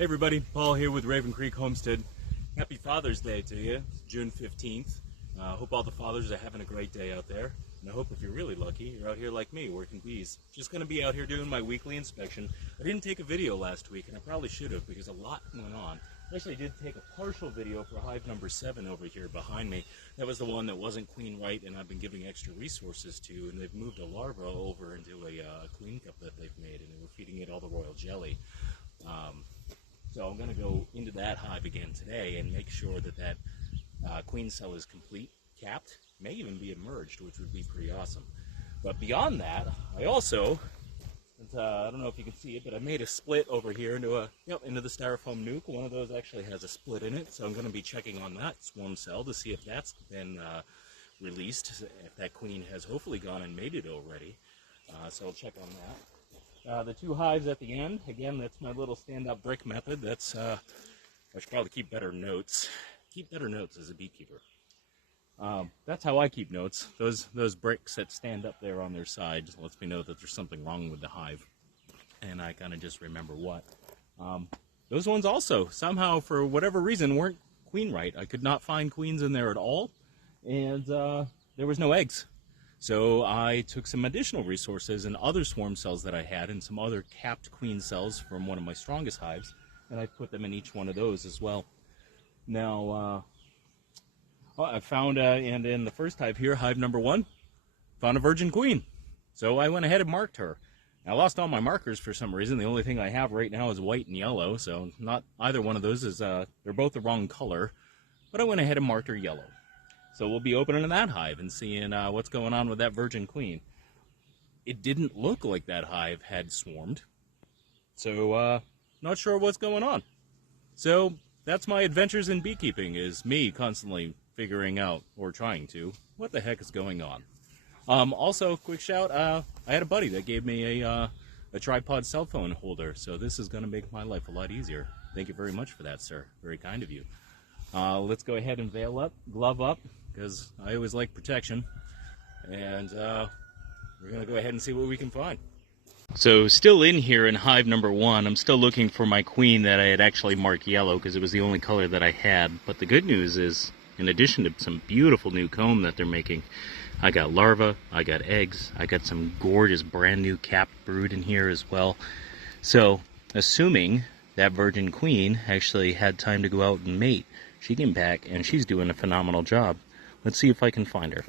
Hey everybody, Paul here with Raven Creek Homestead. Happy Father's Day to you. It's June 15th. Hope all the fathers are having a great day out there. And I hope if you're really lucky, you're out here like me, working bees. Just going to be out here doing my weekly inspection. I didn't take a video last week, and I probably should have because a lot went on. Actually, I did take a partial video for hive number 7 over here behind me. That was the one that wasn't queen right, and I've been giving extra resources to, and they've moved a larva over into a queen cup that they've made, and they were feeding it all the royal jelly. So I'm going to go into that hive again today and make sure that that queen cell is complete, capped, may even be emerged, which would be pretty awesome. But beyond that, I also, I don't know if you can see it, but I made a split over here into the styrofoam nuke. One of those actually has a split in it, so I'm going to be checking on that swarm cell to see if that's been released, if that queen has hopefully gone and mated already. So I'll check on that. The 2 hives at the end, again, that's my little stand-up brick method. That's, I should probably keep better notes. Keep better notes as a beekeeper. That's how I keep notes. Those bricks that stand up there on their side just lets me know that there's something wrong with the hive. And I kind of just remember what. Those ones also, somehow, for whatever reason, weren't queen right. I could not find queens in there at all. And there was no eggs. So I took some additional resources and other swarm cells that I had and some other capped queen cells from one of my strongest hives, and I put them in each one of those as well. Now, I found, and in the first hive here, hive number 1, found a virgin queen. So I went ahead and marked her. I lost all my markers for some reason. The only thing I have right now is white and yellow, so not either one of those is, they're both the wrong color, but I went ahead and marked her yellow. So we'll be opening that hive and seeing what's going on with that virgin queen. It didn't look like that hive had swarmed, so not sure what's going on. So that's my adventures in beekeeping, is me constantly figuring out, or trying to, what the heck is going on. Also, quick shout, I had a buddy that gave me a tripod cell phone holder, so this is going to make my life a lot easier. Thank you very much for that, sir. Very kind of you. Let's go ahead and veil up, glove up, because I always like protection, and we're going to go ahead and see what we can find. So still in here in hive number 1, I'm still looking for my queen that I had actually marked yellow because it was the only color that I had. But the good news is, in addition to some beautiful new comb that they're making, I got larvae, I got eggs, I got some gorgeous brand new capped brood in here as well. So assuming that virgin queen actually had time to go out and mate, she came back and she's doing a phenomenal job. Let's see if I can find her.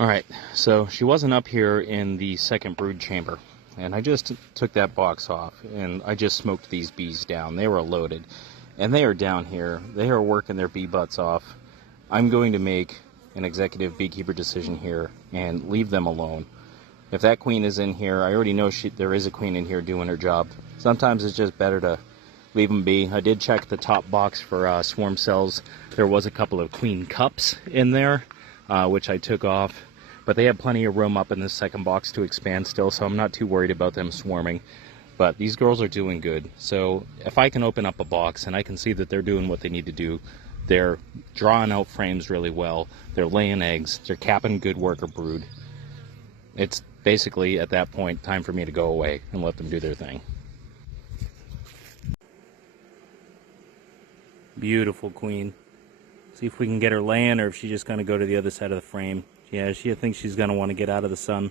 Alright, so she wasn't up here in the second brood chamber, and I just took that box off and I just smoked these bees down. They were loaded, and they are down here. They are working their bee butts off. I'm going to make an executive beekeeper decision here and leave them alone. If that queen is in here, I already know there is a queen in here doing her job. Sometimes it's just better to leave them be. I did check the top box for swarm cells. There was a couple of queen cups in there, which I took off. But they have plenty of room up in this second box to expand still, so I'm not too worried about them swarming. But these girls are doing good. So if I can open up a box and I can see that they're doing what they need to do, they're drawing out frames really well, they're laying eggs, they're capping good worker brood, it's basically, at that point, time for me to go away and let them do their thing. Beautiful queen. See if we can get her laying, or if she's just going to go to the other side of the frame. Yeah, I think she's going to want to get out of the sun.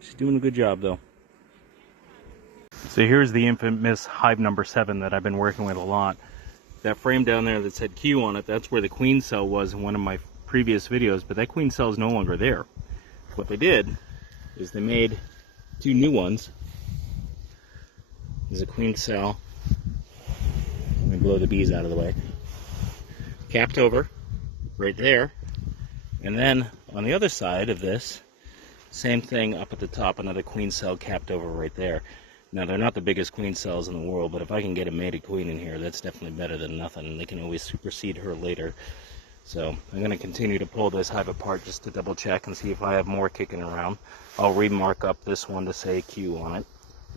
She's doing a good job, though. So here's the infamous hive number 7 that I've been working with a lot. That frame down there that said Q on it, that's where the queen cell was in one of my previous videos, but that queen cell is no longer there. What they did is they made 2 new ones. There's a queen cell. Let me blow the bees out of the way. Capped over, right there. And then on the other side of this, same thing up at the top, another queen cell capped over right there. Now, they're not the biggest queen cells in the world, but if I can get a mated queen in here, that's definitely better than nothing. They can always supersede her later. So I'm going to continue to pull this hive apart just to double check and see if I have more kicking around. I'll remark up this one to say Q on it,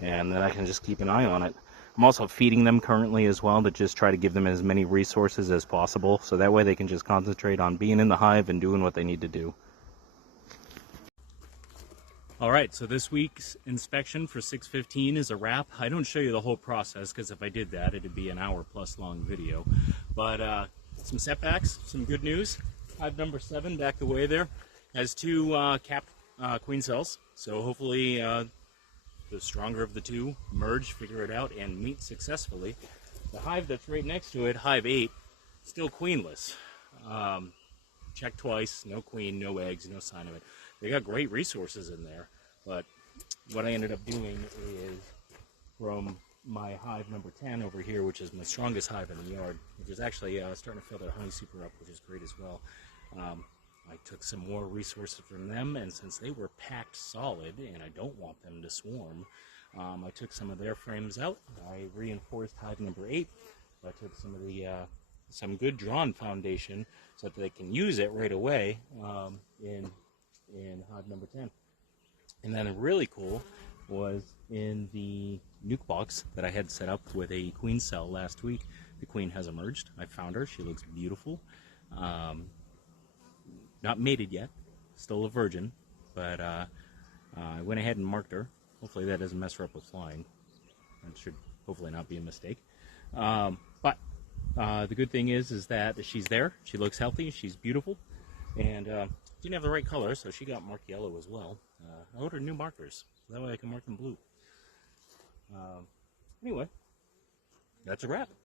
and then I can just keep an eye on it. I'm also feeding them currently as well, to just try to give them as many resources as possible, so that way they can just concentrate on being in the hive and doing what they need to do. Alright, so this week's inspection for 615 is a wrap. I don't show you the whole process, because if I did that, it'd be an hour-plus long video. But some setbacks, some good news. Hive number 7, back the way there, has 2 capped queen cells. So hopefully the stronger of the 2 merge, figure it out, and meet successfully. The hive that's right next to it, hive 8, still queenless. Checked twice, no queen, no eggs, no sign of it. They got great resources in there, but what I ended up doing is, from my hive number 10 over here, which is my strongest hive in the yard, which is actually starting to fill their honey super up, which is great as well. I took some more resources from them, and since they were packed solid, and I don't want them to swarm, I took some of their frames out. I reinforced hive number 8. I took some of the some good drawn foundation so that they can use it right away in hive number 10. And then really cool was in the nuke box that I had set up with a queen cell last week. The queen has emerged. I found her. She looks beautiful. Not mated yet. Still a virgin. But I went ahead and marked her. Hopefully that doesn't mess her up with flying. That should hopefully not be a mistake. But the good thing is that she's there. She looks healthy. She's beautiful. And didn't have the right color, so she got marked yellow as well. I ordered new markers, so that way I can mark them blue. Anyway, that's a wrap.